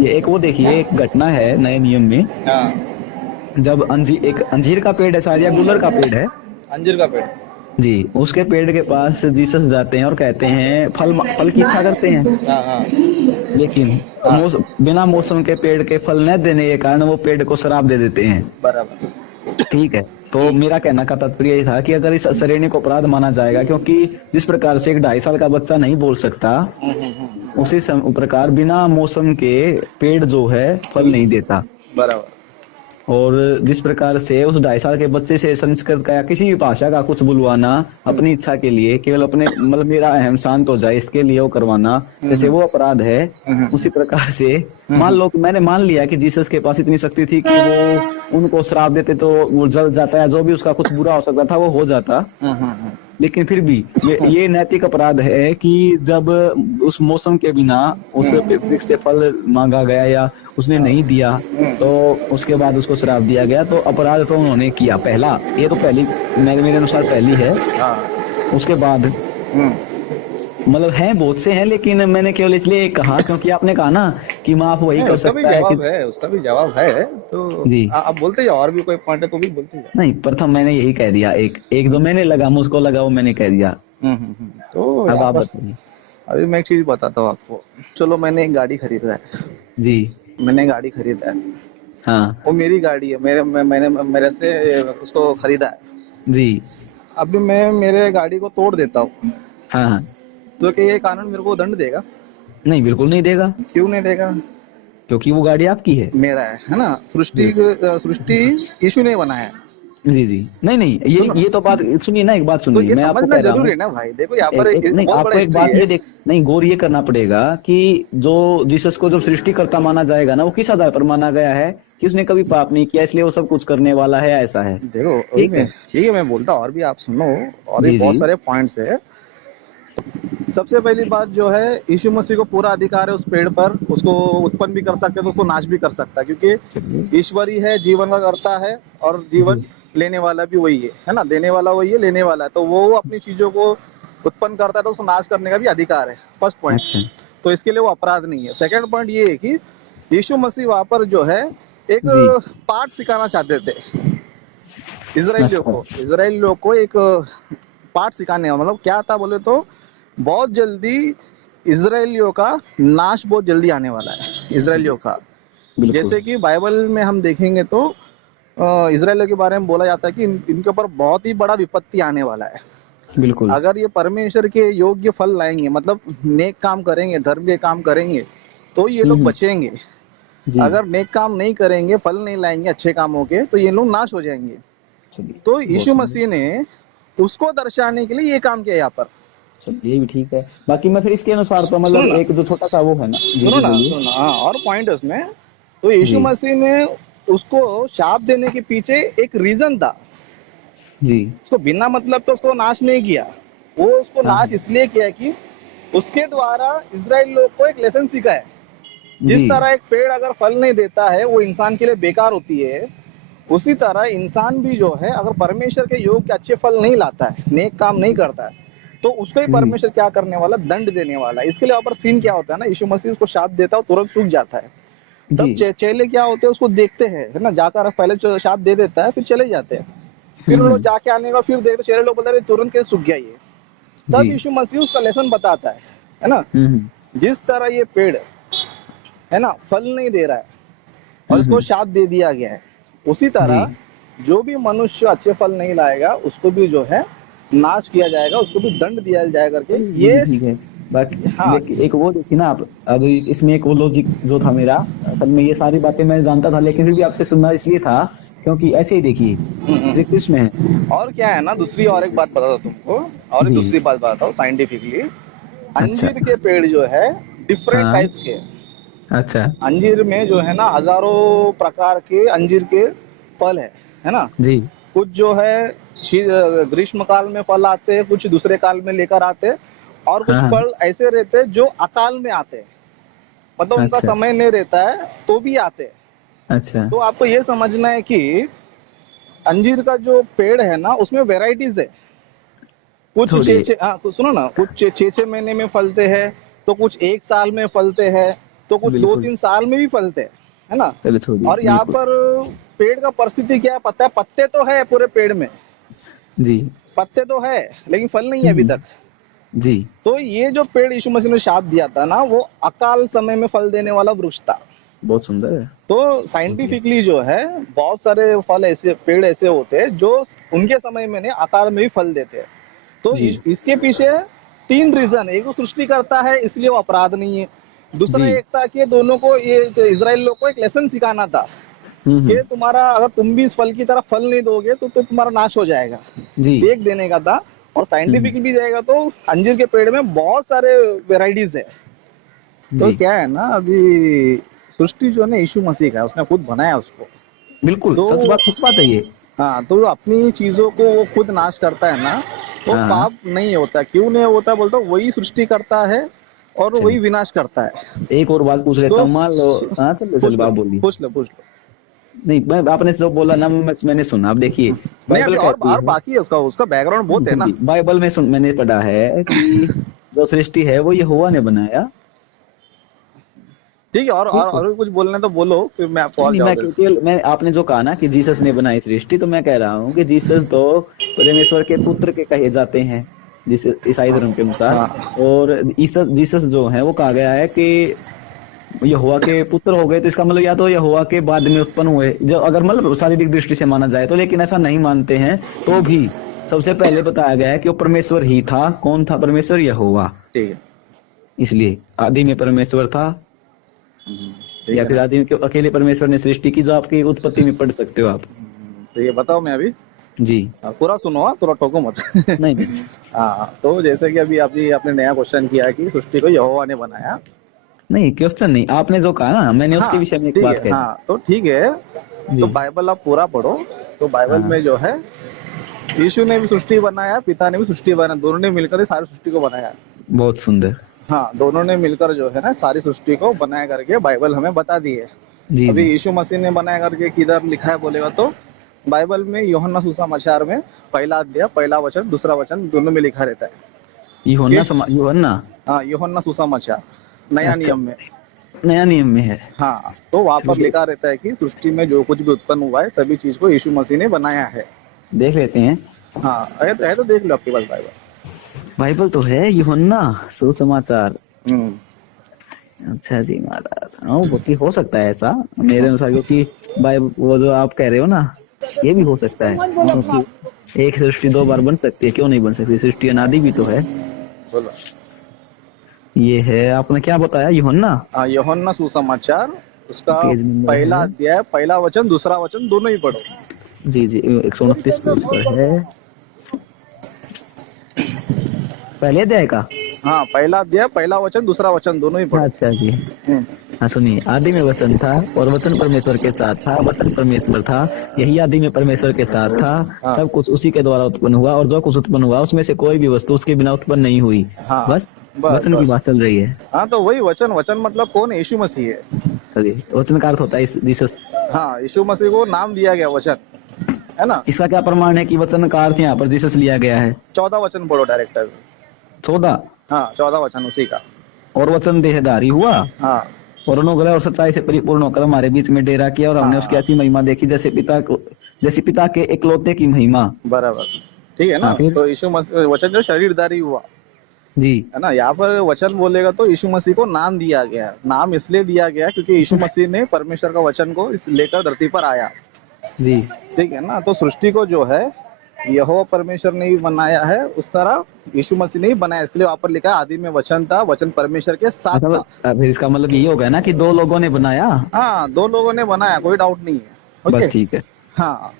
ये एक वो देखिए, एक घटना है नए नियम में। हाँ। जब एक अंजीर का पेड़ है शायद, या गुलर का पेड़ है। अंजीर का पेड़। जी, उसके पेड़ के पास जीसस जाते हैं और कहते हैं फल की इच्छा करते हैं। हाँ हाँ लेकिन हाँ। बिना मौसम के पेड़ के फल न देने के कारण वो पेड़ को श्राप दे देते हैं। बराबर। ठीक है। तो मेरा कहना का तात्पर्य ये था कि अगर इस श्रेणी को अपराध माना जाएगा, क्योंकि जिस प्रकार से एक 2.5 साल का बच्चा नहीं बोल सकता, उसी प्रकार बिना मौसम के पेड़ जो है फल नहीं देता। बराबर। और जिस प्रकार से उस 2.5 साल के बच्चे से संस्कृत का या किसी भी भाषा का कुछ बुलवाना अपनी इच्छा के लिए, केवल अपने मतलब मेरा अहम शांत हो जाए इसके लिए वो करवाना, जैसे वो अपराध है, उसी प्रकार से मान लो कि मैंने मान लिया कि जीसस के पास इतनी शक्ति थी कि वो उनको श्राप देते तो वो जल जाता है, जो भी उसका कुछ बुरा हो सकता था वो हो जाता। लेकिन फिर भी ये नैतिक अपराध है कि जब उस मौसम के बिना उस वृक्ष से फल मांगा गया या उसने नहीं दिया, तो उसके बाद उसको श्राप दिया गया। तो अपराध तो उन्होंने किया पहला, ये तो पहली मेरे अनुसार पहली है। हाँ। उसके बाद मतलब हैं बहुत से हैं, लेकिन मैंने केवल इसलिए कहा क्योंकि आपने कहा ना कि माफ वही नहीं, कर उसका भी सकता है कि। जवाब है, उसका भी जवाब है। तो जी आप बोलते जाओ, और भी कोई पॉइंट है तो भी बोलते जाओ। नहीं, प्रथम मैंने यही कह दिया, एक एक जो मैंने लगा मुझको लगा वो मैंने कह दिया। तो अब यहाँ आप पर बताइए। अभी मैं एक चीज बताता हूँ आपको। चलो, मैंने एक गाड़ी खरीदा है। जी। मैंने गाड़ी खरीदा है। हाँ। वो मेरी गाड़ी है, मैंने मेरे से उसको खरीदा है। जी। अभी मैं मेरे गाड़ी को तोड़ देता हूँ, हाँ हाँ। तो क्या ये कानून मेरे को दंड देगा? नहीं, बिल्कुल नहीं देगा, क्यों नहीं देगा? क्योंकि वो गाड़ी आपकी है। मेरा है ना। सृष्टि बिल्कुल। सृष्टि यीशु ने बनाया है। जी जी। नहीं नहीं, सुनो, ये तो बात सुनिए ना, एक बात तो सुनिए, ये मैं आपको समझना कह रहा जरूरी हूँ। है ना भाई। देखो यहाँ पर एक नहीं, बहुत बड़ा आपको एक हिस्ट्री बात है। ये देख नहीं, गौर ये करना पड़ेगा कि जो जीसस को जब सृष्टिकर्ता माना जाएगा ना, वो किस आधार पर माना गया है कि उसने कभी पाप नहीं किया इसलिए वो सब कुछ करने वाला है, ऐसा है। देखो अभी ठीक मैं, है। ठीक है, मैं बोलता हूँ, और भी आप सुनो। और भी जी जी। बहुत सारे पॉइंट्स है। सबसे पहली बात जो है, यीशु मसीह को पूरा अधिकार है उस पेड़ पर। उसको उत्पन्न भी कर सकते हैं, तो उसको नाश भी कर सकता है, चलिए। क्योंकि ईश्वर ही है, जीवन का करता है, और जी। जीवन लेने वाला भी वही है ना। देने वाला वही है, लेने वाला है। तो वो अपनी चीजों को उत्पन्न करता है, तो उसको नाश करने का भी अधिकार है। First point. अच्छा। तो इसके लिए वो अपराध नहीं है। सेकंड पॉइंट ये है कि यीशु मसीह वहां पर जो है एक जी। पाठ सिखाना चाहते थे इसराइलियों अच्छा। को। इसराइलियों को एक पाठ सिखाने का मतलब क्या था बोले तो, बहुत जल्दी इसराइलियों का नाश बहुत जल्दी आने वाला है, इसराइलियों का। बिल्कुल। जैसे कि बाइबल में हम देखेंगे तो इसराइलियों के बारे में बोला जाता है कि इनके ऊपर बहुत ही बड़ा विपत्ति आने वाला है। बिल्कुल। अगर ये परमेश्वर के योग्य फल लाएंगे, मतलब नेक काम करेंगे, धर्म के काम करेंगे, तो ये लोग हम्म। बचेंगे। जी। अगर नेक काम नहीं करेंगे, फल नहीं लाएंगे अच्छे कामों के, तो ये लोग नाश हो जाएंगे। चलिए। तो बहुत यीशु सुंदर। मसीह ने उसको दर्शाने के लिए ये काम किया यहाँ पर। चलिए, ये भी ठीक है। बाकी मैं फिर इसके अनुसार तो सुनो मतलब ना, एक जो छोटा सा वो है ना। जी सुनो जी, ना, बोलिए। सुनो ना। हाँ, और पॉइंट है उसमें। तो यीशु जी मसीह ने उसको शाप देने के पीछे एक रीजन था। जी। उसको बिना मतलब तो उसको नाश नहीं किया। वो उसको हाँ नाश हाँ। इसलिए किया कि उसके द्वारा इजराइल लोग को एक लेसन सीखा है। जी। जिस तरह एक पेड़ अगर फल नहीं देता है, वो इंसान के लिए बेकार होती है, उसी तरह इंसान भी जो है, अगर परमेश्वर के योग के अच्छे फल नहीं लाता है, नेक काम नहीं करता है, तो उसको ही जी परमेश्वर क्या करने वाला, दंड देने वाला है। इसके लिए ऊपर सीन क्या होता है ना, यीशु मसीह उसको शाप देता है, तुरंत सूख जाता है। जी। तब चेले क्या होते हैं, उसको देखते हैं, है ना, जाकर पहले शाप दे देता है, फिर चले जाते हैं। फिर उन लोग हम्म। जाके आने का फिर देखते, चेले लोग बोलते हैं तुरंत कैसे सूख गया ये। जी। तब यीशु मसीह उसका लेसन बताता है ना। हम्म। जिस तरह ये पेड़ है ना फल नहीं दे रहा है और इसको हम्म। शाप दे दिया गया है, उसी जी। तरह जो भी मनुष्य अच्छे फल नहीं लाएगा, उसको भी जो है नाश किया जाएगा, उसको भी दंड दिया जाएगा करके चलिए, ये भी ये। ठीक है। बाकी हाँ। लेकिन एक वो देखिए ना आप, अब इसमें एक वो लॉजिक जो था मेरा, असल में ये सारी बातें मैं जानता था लेकिन फिर भी आपसे सुनना इसलिए था क्योंकि ऐसे ही देखिए, श्री कृष्ण है। और क्या है ना, दूसरी और एक बात बताता हूँ तुमको। और एक जी। दूसरी बात बताता हूँ साइंटिफिकली। अच्छा। अंजीर के पेड़ जो है डिफरेंट हाँ। टाइप्स के हैं। अच्छा। अंजीर में जो है ना हजारों प्रकार के अंजीर के फल है ना। जी। कुछ जो है ग्रीष्म काल में फल आते हैं, कुछ दूसरे काल में लेकर आते हैं, और हाँ कुछ हाँ। फल ऐसे रहते हैं जो अकाल में आते हैं, मतलब उनका अच्छा। समय नहीं रहता है तो भी आते हैं। अच्छा। तो आपको ये समझना है कि अंजीर का जो पेड़ है ना, उसमें वेराइटीज है। कुछ छः थोड़ी। छः, हाँ तो सुनो ना, कुछ छः छः महीने में फलते हैं, तो कुछ एक साल में फलते हैं, तो कुछ बिल्कुल। 2-3 साल में भी फलते हैं, है ना। चलो छोड़िए, और यहाँ बिल्कुल। पर पेड़ का परिस्थिति क्या है पता है, पत्ते तो है पूरे पेड़ में, जी। पत्ते तो है लेकिन फल नहीं है अभी हम्म। तक। जी। तो ये जो पेड़ यीशु मसीह ने शाप दिया था ना, वो अकाल समय में फल देने वाला वृक्ष था। बहुत सुंदर है। तो साइंटिफिकली जो है बहुत सारे फल ऐसे, पेड़ ऐसे होते हैं जो उनके समय में नहीं, अकाल में भी फल देते हैं। तो जी। इसके पीछे 3 रीजन है। एक तो सृष्टि करता है इसलिए वो अपराध नहीं है। दूसरा जी। एक था कि दोनों को, ये जो इजराइल लोग को एक लेसन सिखाना था कि हम्म। तुम्हारा, अगर तुम भी इस फल की तरह फल नहीं दोगे तो तुम्हारा नाश हो जाएगा, जी। एक देने का था। और हम्म। साइंटिफिक भी जाएगा तो अंजीर के पेड़ में बहुत सारे वेराइटीज है। तो जी। क्या है ना, अभी सृष्टि जो है ना यीशु मसीह का है, उसने खुद बनाया उसको। बिल्कुल, तो सच बात है ये। हाँ, तो अपनी चीजों को वो खुद नाश करता है ना, वो हाँ, हाँ। पाप नहीं होता। क्यों नहीं होता बोलता, वही सृष्टि करता है और वही चलिए, विनाश करता है। एक और बात पूछ लेता सो हूँ, मान लो। हाँ, चलो चलो, पूछ लो, आप बोलिए। पूछ लो, पूछ लो। नहीं, मैं आपने जो बोला ना, मैंने सुना। अब देखिए, नहीं, अभी बाइबल कहती और है। बाकी है, उसका उसका बैकग्राउंड बहुत है ना। जी, बाइबल में मैंने पढ़ा है कि जो सृष्टि है वो यहोवा ने बनाया। ठीक है, ठीक है। और भी कुछ बोलना है तो बोलो, फिर मैं आपको नहीं और नहीं, जवाब मैं देता केवल, मैं आपने जो कहा ना कि जीसस ने बनाई सृष्टि, तो मैं कह रहा हूँ कि जीसस तो परमेश्वर के पुत्र के कहे जाते हैं, जिस ईसाई हूँ। धर्म के अनुसार। हाँ, और जीसस जीसस जो है वो कहा गया है कि यहोवा के पुत्र हो गए, तो इसका मतलब या तो यहोवा के बाद में उत्पन्न हुए, जो अगर मतलब शारीरिक दृष्टि से माना जाए तो। लेकिन ऐसा नहीं मानते हैं तो भी सबसे पहले बताया गया है कि वो परमेश्वर ही था। कौन था परमेश्वर? यहोवा। ठीक है। इसलिए आदि में परमेश्वर था। ठीक या है फिर ना। आदि में अकेले परमेश्वर ने सृष्टि की, जो आपकी उत्पत्ति में पढ़ सकते हो आप। तो ये बताओ मैं अभी, जी। पूरा सुनो, हाँ, थोड़ा टोको मत। नहीं नहीं। हाँ, तो जैसे कि अभी अभी आपने नया क्वेश्चन किया कि सृष्टि को यहोवा ने बनाया। नहीं, क्वेश्चन नहीं, आपने जो कहा ना, मैंने उसके हाँ, विषय में एक ठीक बात है, कह दी। हाँ, तो ठीक है। तो जी। बाइबल आप पूरा पढ़ो। तो बाइबल हाँ, में जो है, यीशु ने भी सृष्टि बनाया, पिता ने भी सृष्टि बनाया, दोनों ने मिलकर ही सारी सृष्टि को बनाया। बहुत सुंदर। हाँ, दोनों ने मिलकर जो है ना सारी सृष्टि को बनाया करके बाइबल हमें बता दी है। जी। अभी जी। यीशु मसीह ने बनाया करके किधर लिखा है बोलेगा तो, बाइबल में यूहन्ना सुसमाचार में पहला अध्याय, पहला वचन, दूसरा वचन दोनों में लिखा रहता है कि, यूहन्ना। हाँ, यूहन्ना सुसमाचार नया अच्छा, नियम में। नया नियम में है। हाँ, तो वहां पर चलिए, लिखा रहता है कि सृष्टि में जो कुछ भी उत्पन्न हुआ है सभी चीज को यीशु मसीह ने बनाया है। देख लेते हैं। हाँ, है तो देख लो आपके पास बाइबल। बाइबल तो है, यूहन्ना सुसमाचार। हम्म। अच्छा जी महाराज, हाँ, वो की हो सकता है ऐसा मेरे अनुसार, क्योंकि बाइबल वो जो आप कह रहे हो ना, ये भी हो सकता है, क्योंकि एक सृष्टि दो बार बन सकती है, क्यों नहीं बन सकती? सृष्टि अनादि भी तो है। बोलो। ये है, आपने क्या बताया, यूहन्ना? हाँ, यूहन्ना सुसमाचार, उसका पेज नंबर पहला है। अध्याय, पहला वचन, दूसरा वचन दोनों ही पढ़ो। जी जी, 129 पेज पर है, पहले अध्याय का। हाँ, पहला अध्याय, पहला वचन, दूसरा वचन दोनों ही पढ़ो। अच्छा जी। हम्म। हाँ, सुनिए। आदि में वचन था और वचन परमेश्वर के साथ था, वचन परमेश्वर था, यही आदि में परमेश्वर के साथ था। हाँ, सब कुछ उसी के द्वारा उत्पन्न हुआ, और जो कुछ उत्पन्न हुआ उसमें से कोई भी वस्तु उसके बिना उत्पन्न नहीं हुई। हाँ, बस बस वचन की बस। बात चल रही है। हाँ, तो वही वचन, वचन मतलब कौन है? यीशु मसीह है। चलिए, वचन का अर्थ होता है जीसस। हाँ, यीशु मसीह को नाम दिया गया वचन, है ना। इसका क्या प्रमाण है कि वचन का अर्थ यहाँ पर जीसस लिया गया है? 14 वचन पढ़ो डायरेक्टर। 14। हाँ, 14 वचन उसी का। और वचन देहधारी हुआ हाँ, और अनुग्रह और सच्चाई से परिपूर्ण होकर हमारे बीच में डेरा किया, और हमने उसकी हाँ, ऐसी महिमा देखी जैसे पिता के एकलौते की महिमा। बराबर। ठीक है हाँ, ना। फिर। तो यीशु मसीह वचन जो शरीरधारी हुआ, जी। है ना। यहाँ पर वचन बोलेगा तो यीशु मसीह को नाम दिया गया है। नाम इसलिए दिया गया क्योंकि यीशु मसीह ने परमेश्वर का वचन को लेकर धरती पर आया। जी। ठीक है ना। तो सृष्टि को जो है यहोवा परमेश्वर ने ही बनाया है, उस तरह यीशु मसीह ने ही बनाया। इसलिए वहां पर लिखा है आदि में वचन था, वचन परमेश्वर के साथ अच्छा, था। फिर इसका मतलब ये हो गया ना कि दो लोगों ने बनाया। हाँ, दो लोगों ने बनाया, कोई डाउट नहीं है। बस ओके। ठीक है। हाँ।